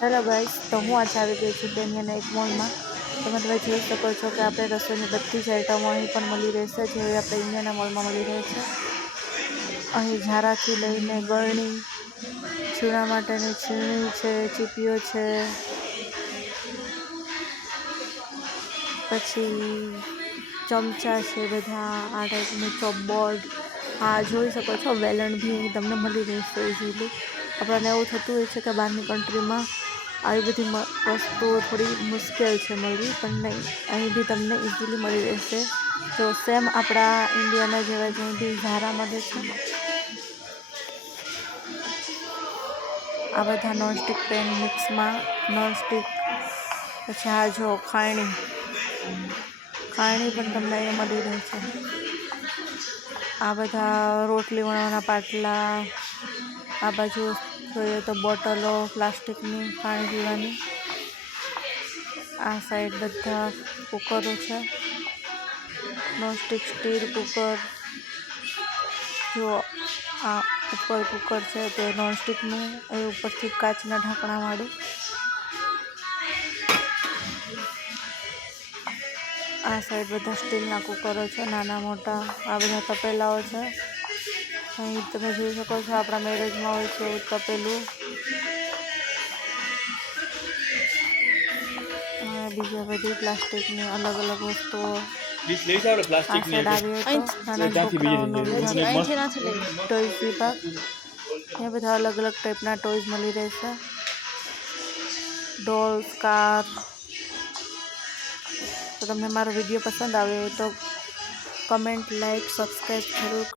Hello guys, તો હું આજે આવી ગઈ છું કેન્યાના એક મોલમાં. તમે જોઈ શકો છો કે આપણે રસોઈની બધી જ આઈટમો અહીં પણ મળી રહેશે, જેવી આપણે ઇન્ડિયાના મોલમાં મળી રહે છે. અહીં ઝારાથી લઈને ગળણી, છીણા માટેની છીણી છે, ચીપીઓ છે, પછી ચમચા છે, બધા આ ટાઈપનું ચોપબોર્ડ. આ જોઈ શકો છો વેલણ બી અહીં તમને મળી રહેશે ઇઝીલી. આપણને એવું થતું હોય છે કે બહારની કન્ટ્રીમાં આવી બધી વસ્તુઓ થોડી મુશ્કેલ છે મળવી, પણ નહીં, અહીં બી તમને ઇઝીલી મળી રહેશે. તો સેમ આપણા ઇન્ડિયાના જેવા જ અહીં બી ઝારા મળે છે. આ બધા નોનસ્ટિક પેન મિક્સમાં નોનસ્ટિક. પછી આ જો ખાયણી પણ તમને અહીંયા મળી રહે છે. આ બધા રોટલી વણવાના પાટલા. આ બાજુ જોઈએ તો બોટલો પ્લાસ્ટિકની પાણી પીવાની. આ સાઈડ બધા કુકરો છે, નોનસ્ટિક સ્ટીલ કુકર. જો આ ઉપર કુકર છે તે નોનસ્ટિકનું, એ ઉપરથી કાચના ઢાંકણાવાળું. આ સાઈડ બધા સ્ટીલના કુકરો છે, નાના મોટા. આ બધા તપેલાઓ છે. અહીં તમે જોઈ શકો છો આપણા મેરેજમાં હોય છે એવું તપેલું. બીજા બધી પ્લાસ્ટિકની અલગ અલગ વસ્તુઓ. આ સાઈડ આવીએ તો નાના છોકરાઓનો ટોયઝ વિભાગ. એ બધા અલગ અલગ ટાઈપના ટોયઝ મળી રહેશે. Dolls, car. તો તમને મારો વિડીયો પસંદ આવે તો કમેન્ટ, લાઈક, સબસ્ક્રાઈબ જરૂર